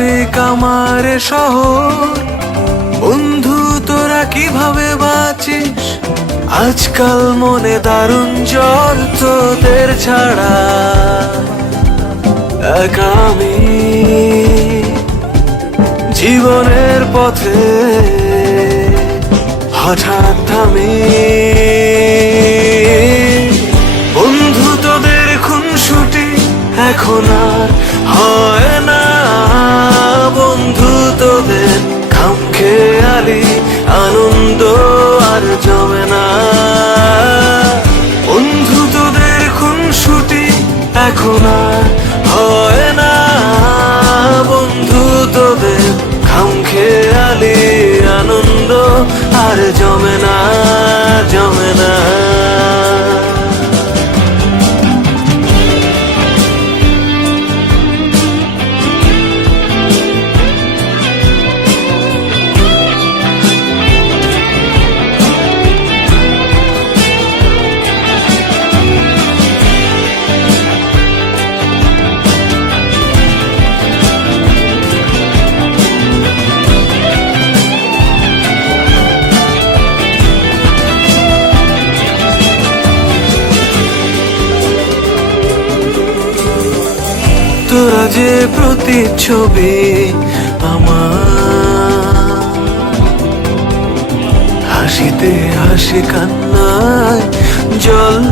যান্ত্রিক আমার শহর। বন্ধু, তোরা কীভাবে বাঁচিস? আজকাল মনে দারুণ জ্বর তোদের ছাড়া। একা জীবনের পথে হঠাৎ থামি। বন্ধু, তোদের খুনসুটি এখন আর হয় না। তোদের খাম খেয়ালি আনন্দ আর জমে না। বন্ধু তোদের খুনসুটি এখন আর হয় তোরা যে প্রতিচ্ছবি আমার। হাসিতে হাসি কান্নায় জল